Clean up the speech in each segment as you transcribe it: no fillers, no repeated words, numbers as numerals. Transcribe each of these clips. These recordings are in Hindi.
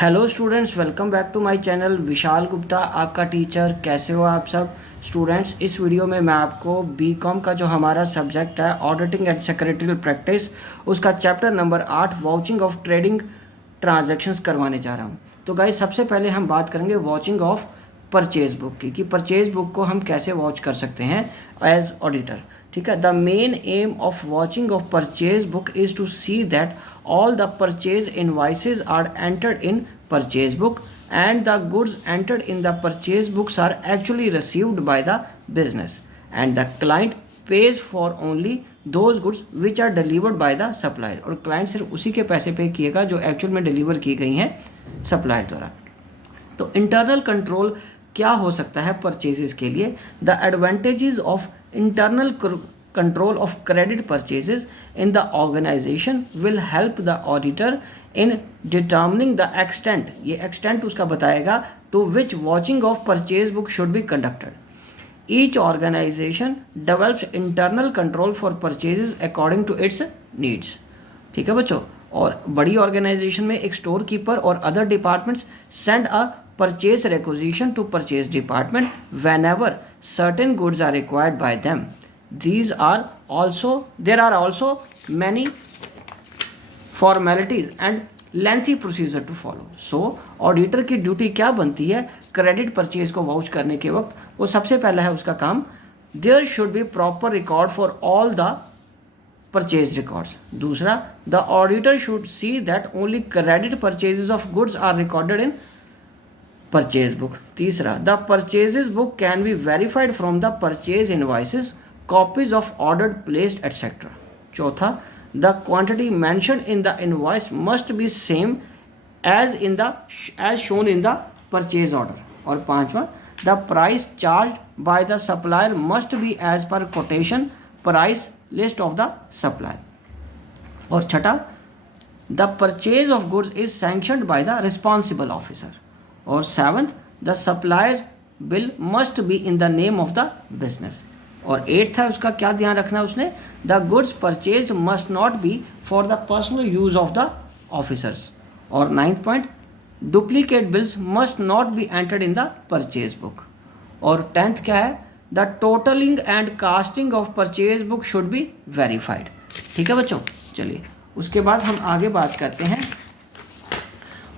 Hello students, welcome back to my channel. Vishal Gupta आपका टीचर। कैसे हो आप सब स्टूडेंट्स? इस वीडियो में मैं आपको बीकॉम का जो हमारा सब्जेक्ट है ऑडिटिंग एंड सेक्रेटरियल प्रैक्टिस, उसका chapter number 8 vouching of trading transactions करवाने जा रहा हूँ। तो गाइस, सबसे पहले हम बात करेंगे वॉचिंग ऑफ परचेज बुक की, कि परचेज बुक को हम कैसे वॉच कर सकते हैं एज ऑडिटर। ठीक है। The main aim of vouching of purchase book is to see that all the purchase invoices are entered in purchase book and the goods entered in the purchase books are actually received by the business and the client pays for only those goods which are delivered by the supplier। और क्लाइंट सिर्फ उसी के पैसे पे किएगा जो एक्चुअल में डिलीवर की गई हैं सप्लायर द्वारा। तो इंटरनल कंट्रोल क्या हो सकता है परचेजेस के लिए? The advantages of internal control of credit purchases in the organization will help the auditor in determining the extent, ये extent उसका बताएगा, to which watching of purchase book should be conducted. Each organization develops internal control for purchases according to its needs। ठीक है बच्चों। और बड़ी ऑर्गेनाइजेशन में एक स्टोर कीपर और other departments send a purchase requisition to purchase department whenever certain goods are required by them। there are also many formalities and lengthy procedure to follow। so auditor की ड्यूटी क्या बनती है क्रेडिट परचेज को वाउच करने के वक्त? वो सबसे पहला है उसका काम, there should be proper record for all the purchase records. दूसरा, the auditor should see that only credit purchases of goods are recorded in purchase book. तीसरा, the purchases book can be verified from the purchase invoices, copies of ordered placed etc। चौथा, the quantity mentioned in the invoice must be same as shown in the purchase order। और पांचवा, the price charged by the supplier must be as per quotation price list of the supplier। और छठा, the purchase of goods is sanctioned by the responsible officer। और seventh, the supplier bill must be in the name of the business। और एट्थ है उसका क्या ध्यान रखना है उसने, the goods purchase must not be for the personal use of the officers. और ninth point, duplicate bills must not be entered in the purchase book. और टेंथ क्या है, the totalling and casting of purchase book should be verified. ठीक है बच्चों, चलिए उसके बाद हम आगे बात करते हैं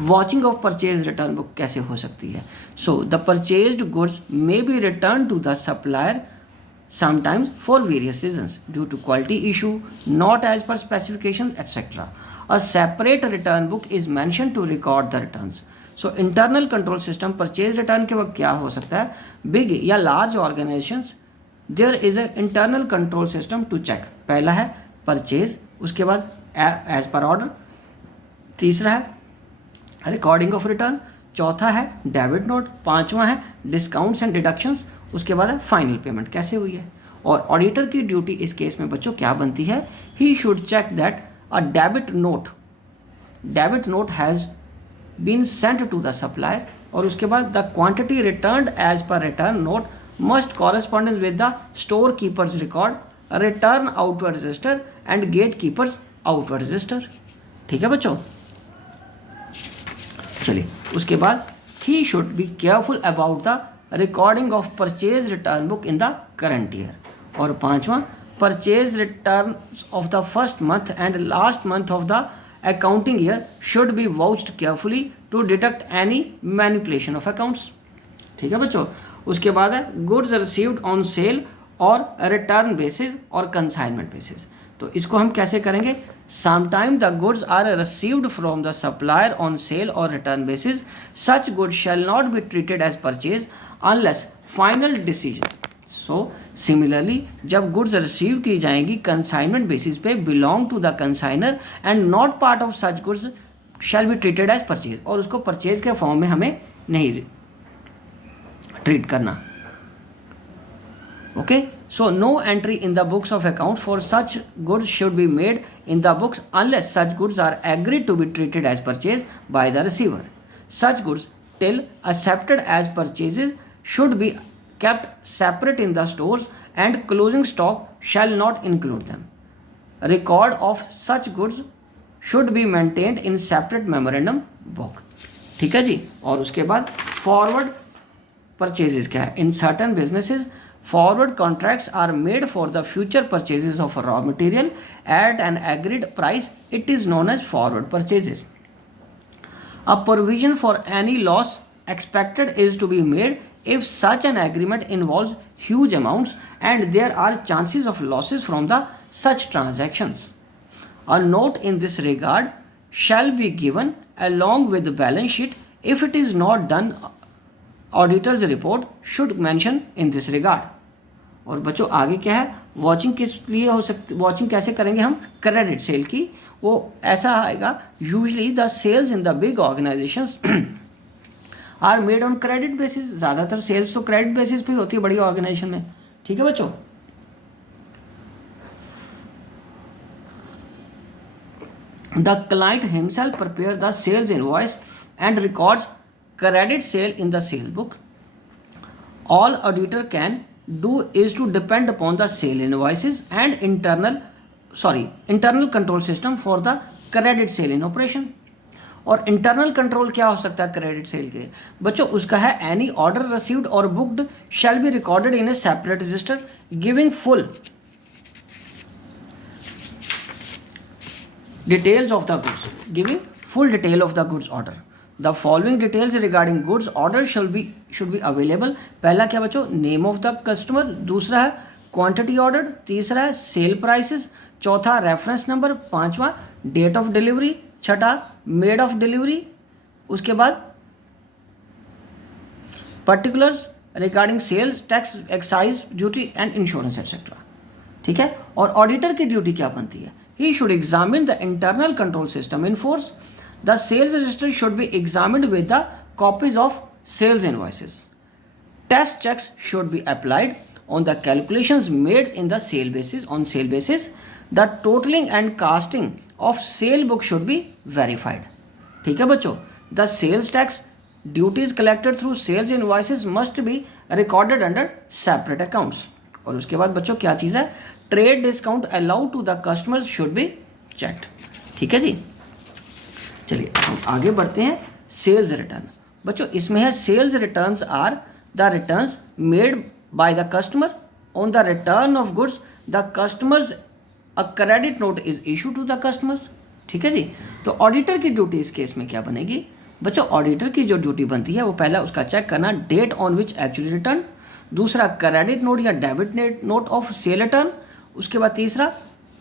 vouching of purchase return book कैसे हो सकती है। So the purchased goods may be return to the supplier sometimes for various reasons due to quality issue, not as per specifications etc। a separate return book is mentioned to record the returns। so internal control system purchase return के वक्त क्या हो सकता है, बिग या large organisations there is a internal control system to check. पहला है परचेज, उसके बाद एज पर ऑर्डर, तीसरा है रिकॉर्डिंग ऑफ रिटर्न, चौथा है डेबिट नोट, पांचवा है डिस्काउंट्स एंड डिडक्शंस, उसके बाद है फाइनल पेमेंट कैसे हुई है। और ऑडिटर की ड्यूटी इस केस में बच्चों क्या बनती है, he should check that a debit note has been sent to the supplier. और उसके बाद the quantity returned as per return note must correspondence with the store keepers record, return outward register and gate keepers outward register. ठीक है बच्चों, चलिए उसके बाद he should be careful about the recording of purchase return book in the current year. और पांचवा, purchase return of the first month and last month of the accounting year should be vouched carefully to detect any manipulation of accounts. ठीक है बच्चों, उसके बाद है गुड्स रिसीव्ड ऑन सेल और रिटर्न बेसिस और कंसाइनमेंट बेसिस। तो इसको हम कैसे करेंगे, sometime the goods are received from the supplier on sale और return basis, such goods shall not be treated as purchase unless final decision. So similarly जब गुड्स रिसीव की जाएंगी कंसाइनमेंट बेसिस पे, belong to the consignor and not part of such goods shall be treated as purchase. और उसको परचेज के फॉर्म में हमें नहीं ट्रीट करना। Okay, so no entry in the books of account for such goods should be made in the books unless such goods are agreed to be treated as purchase by the receiver। such goods till accepted as purchases should be kept separate in the stores and closing stock shall not include them। record of such goods should be maintained in separate memorandum book। ठीक है जी। और उसके बाद फॉरवर्ड परचेजेस क्या है? In certain businesses forward contracts are made for the future purchases of raw material at an agreed price. It is known as forward purchases. A provision for any loss expected is to be made if such an agreement involves huge amounts and there are chances of losses from the such transactions. A note in this regard shall be given along with the balance sheet. If it is not done, auditors report should mention in this regard. और बच्चों आगे क्या है? वॉचिंग किस लिए हो सकती, वॉचिंग कैसे करेंगे हम? क्रेडिट सेल की। वो ऐसा आएगा, usually the sales in the big organisations are made on credit basis. ज़्यादातर सेल्स तो क्रेडिट बेसिस पे होती है बड़ी ऑर्गेनाइजेशन में, ठीक है बच्चों। The client himself prepare the sales invoice and records credit sale in the sale book. All auditor can do is to depend upon the sale invoices and internal control system for the credit sale in operation. और इंटरनल कंट्रोल क्या हो सकता है क्रेडिट सेल के? बच्चों उसका है एनी ऑर्डर रिसीव्ड और booked shall be recorded in A separate register giving full details of the goods, giving full detail of the goods order. The following details regarding goods order should be available. पहला क्या बच्चों? नेम ऑफ द कस्टमर, दूसरा है क्वांटिटी ऑर्डर, तीसरा है सेल प्राइसेस, चौथा रेफरेंस नंबर, पांचवा डेट ऑफ डिलीवरी, छठा मेड ऑफ डिलीवरी, उसके बाद particulars regarding sales tax excise duty and insurance etcetera. ठीक है। और ऑडिटर की ड्यूटी क्या बनती है? He should examine the internal control system in force. The sales register should be examined with the copies of sales invoices. Test checks should be applied on the calculations made in the sale basis. On sale basis, the totaling and costing of sale book should be verified. ठीक है बच्चों। The sales tax duties collected through sales invoices must be recorded under separate accounts. और उसके बाद बच्चों क्या चीज़ है? Trade discount allowed to the customers should be checked. ठीक है जी। चलिए हम आगे बढ़ते हैं। सेल्स रिटर्न बच्चों इसमें है sales returns are the returns made by the customer on the return of goods the customers a credit note is issue to the customers. ठीक है जी। तो ऑडिटर की ड्यूटी इस केस में क्या बनेगी बच्चों? ऑडिटर की जो ड्यूटी बनती है वो पहला उसका चेक करना date on which actually return, दूसरा क्रेडिट नोट या debit note of sale return, उसके बाद तीसरा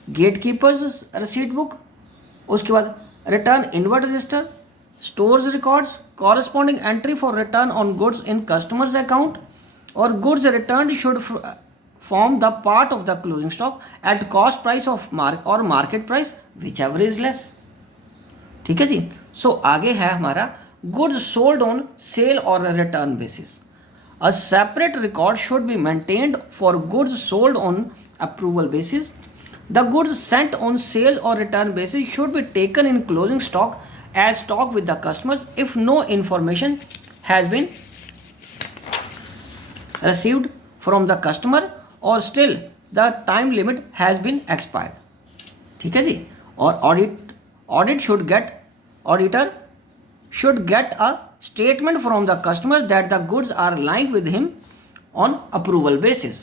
गेट कीपर्स रिसीट बुक, उसके बाद return inward register, stores records, corresponding entry for return on goods in customer's account, or goods returned should form the part of the closing stock at cost price of market price whichever is less. ठीक है जी। सो आगे है हमारा goods sold on sale or return basis. A separate record should be maintained for goods sold on approval basis. The goods sent on sale or return basis should be taken in closing stock as stock with the customers if no information has been received from the customer or still the time limit has been expired. ठीक है जी। और auditor should get a statement from the customer that the goods are lying with him on approval basis.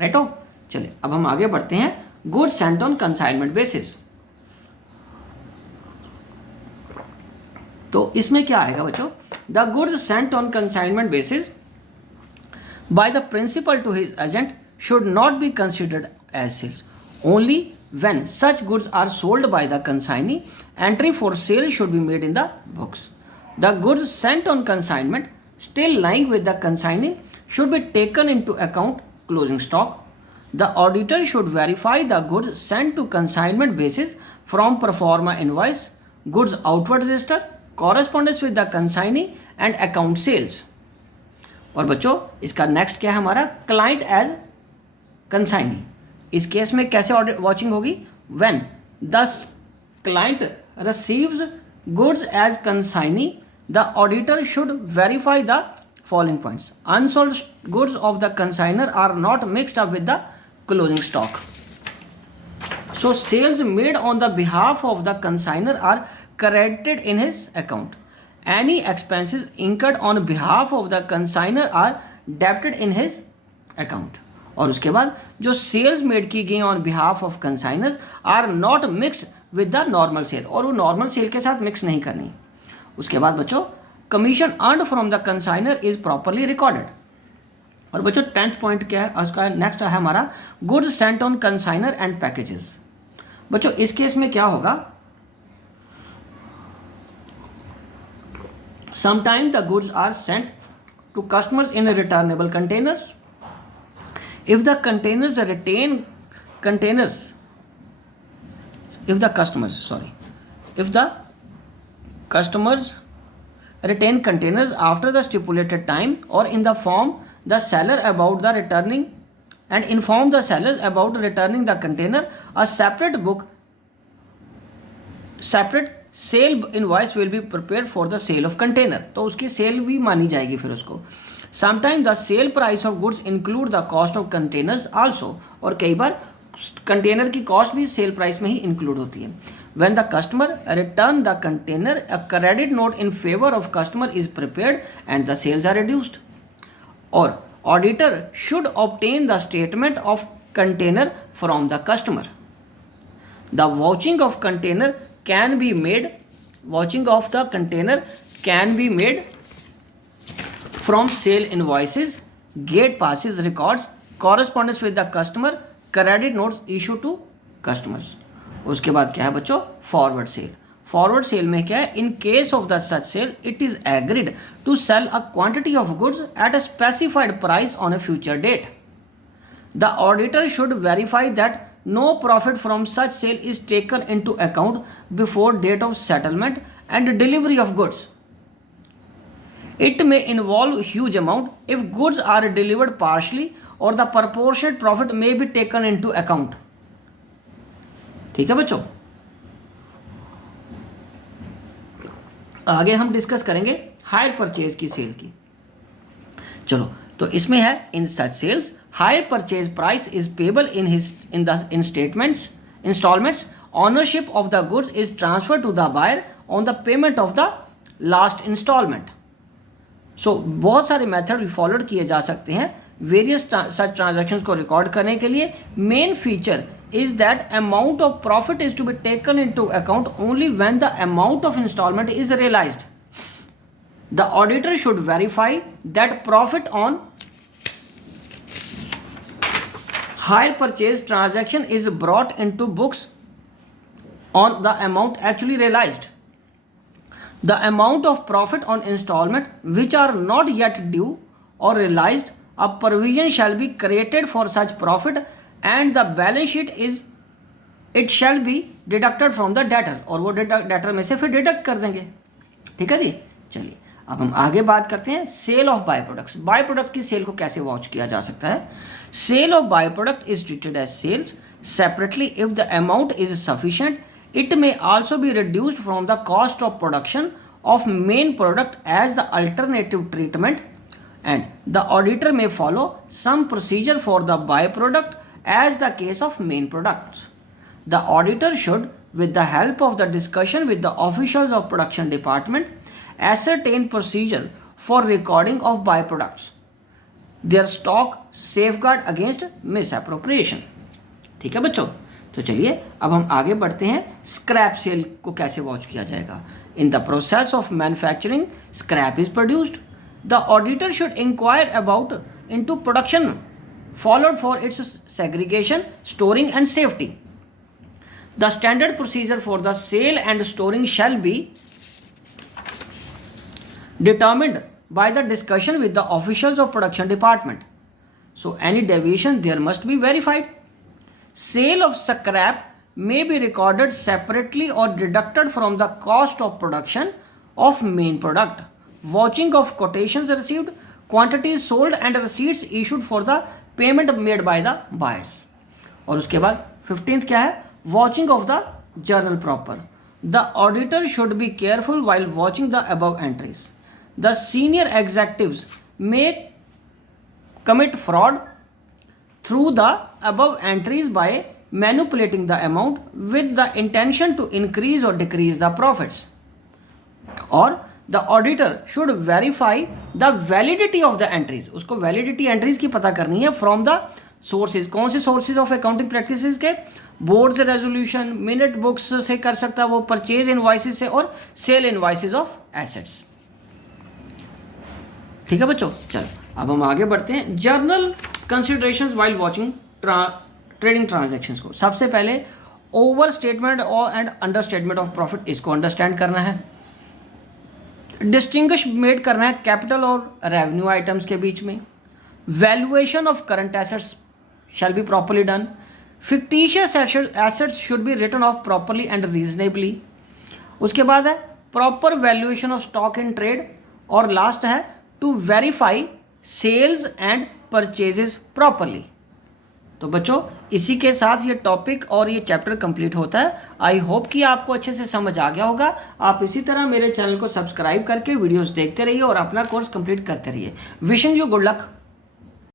Right हो। चलिए अब हम आगे बढ़ते हैं। Goods sent on consignment basis. तो इसमें क्या आएगा बच्चों? The goods sent on consignment basis by the principal to his agent should not be considered as sales. Only when such goods are sold by the consignee, entry for sale should be made in the books. The goods sent on consignment still lying with the consignee should be taken into account closing stock. The auditor should verify the goods sent to consignment basis from pro forma invoice, goods outward register, correspondence with the consignee and account sales. और बच्चों इसका नेक्स्ट क्या है हमारा? Client as consignee. इस केस में कैसे वॉचिंग होगी? When the client receives goods as consignee the auditor should verify the following points. Unsold goods of the consignor are not mixed up with the closing stock. So sales made on the behalf of the consignor are credited in his account. Any expenses incurred on behalf of the consignor are debited in his account. और उसके बाद जो सेल्स मेड की गई on behalf of consignors are not mixed with the normal sale, और वो नॉर्मल सेल के साथ मिक्स नहीं करनी। उसके बाद बच्चों commission earned from the consignor is properly recorded. और बच्चों 10th पॉइंट क्या है उसका, नेक्स्ट है हमारा goods sent on consignor and packages. बच्चों इस केस में क्या होगा, sometime the goods are sent to customers in returnable containers. If the containers retain containers, if the customers retain containers after the stipulated time or in the form the seller about the returning and inform the sellers about returning the container, a separate sale invoice will be prepared for the sale of container। तो उसकी सेल भी मानी जाएगी फिर उसको। Sometimes the sale price of goods include the cost of containers also, और कई बार कंटेनर की कॉस्ट भी सेल प्राइस में ही इंक्लूड होती है। When the customer return the container, a credit note in favor of customer is prepared and the sales are reduced। और auditor should obtain the statement of container from the customer। The vouching of the container can be made from sale invoices, gate passes, records, correspondence with the customer, credit notes issued to customers। उसके बाद क्या है बच्चों, फॉरवर्ड सेल। फॉरवर्ड सेल में क्या है, in case of the such sale it is agreed to sell a quantity of goods at a specified price on a future date. The auditor should verify that no profit from such sale is taken into account before date of settlement and delivery of goods. It may involve huge amount if goods are delivered partially or the proportionate profit may be taken into account। ठीक है बच्चों, आगे हम डिस्कस करेंगे हायर परचेज की सेल की। चलो तो इसमें है in such sales hire purchase price is payable in statements instalments, ownership of the goods is transfer to the buyer on the payment of the last instalment. So बहुत सारे मेथड फॉलोड किए जा सकते हैं वेरियस सच ट्रांजैक्शंस को रिकॉर्ड करने के लिए। Main feature is that amount of profit is to be taken into account only when the amount of instalment is realised. The auditor should verify that profit on hire purchase transaction is brought into books on the amount actually realised. The amount of profit on installment which are not yet due or realized, a provision shall be created for such profit and the balance sheet it shall be deducted from the debtor। और वो डेटर में से फिर डिडक्ट कर देंगे। ठीक है जी, चलिए अब हम आगे बात करते हैं sale of by products. By product की सेल को कैसे वॉच किया जा सकता है। Sale of by product is treated as sales separately if the amount is sufficient. It may also be reduced from the cost of production of main product as the alternative treatment, and the auditor may follow some procedure for the byproduct as the case of main products. The auditor should, with the help of the discussion with the officials of production department, ascertain procedure for recording of byproducts, their stock safeguard against misappropriation। ठीक है बच्चों, तो चलिए अब हम आगे बढ़ते हैं स्क्रैप सेल को कैसे वॉच किया जाएगा। In the process of manufacturing scrap is produced. The auditor should inquire about into production followed for its segregation, storing and safety. The standard procedure for the sale and storing shall be determined by the discussion with the officials of production department. So any deviation there must be verified. Sale of scrap may be recorded separately or deducted from the cost of production of main product. Vouching of quotations received, quantities sold and receipts issued for the payment made by the buyers. और उसके बाद 15th क्या है, vouching of the journal proper. The auditor should be careful while watching the above entries. The senior executives may commit fraud through the above entries by manipulating the amount with the intention to increase or decrease the profits. Or the auditor should verify the validity of the entries, उसको वैलिडिटी एंट्रीज की पता करनी है फ्रॉम द सोर्सेज। कौन से सोर्सेज ऑफ अकाउंटिंग प्रैक्टिसेस के? बोर्ड से रेजोल्यूशन, मिनट बुक्स से कर सकता है वो, परचेज इनवॉइसेस से और सेल इनवॉइसेस ऑफ एसेट्स। ठीक है बच्चों, चलो अब हम आगे बढ़ते हैं journal considerations while watching trading transactions को। सबसे पहले ओवर स्टेटमेंट और and under statement of profit, इसको अंडरस्टैंड करना है। डिस्टिंग्विश मेड करना है कैपिटल और रेवेन्यू आइटम्स के बीच में। Valuation of current assets shall be properly done. Fictitious assets should be written off properly and reasonably. उसके बाद है proper valuation of stock in trade, और लास्ट है to verify sales and purchases properly. तो बच्चों इसी के साथ ये टॉपिक और ये चैप्टर कंप्लीट होता है। आई होप कि आपको अच्छे से समझ आ गया होगा। आप इसी तरह मेरे चैनल को सब्सक्राइब करके वीडियोस देखते रहिए और अपना कोर्स कंप्लीट करते रहिए। Wishing you good luck.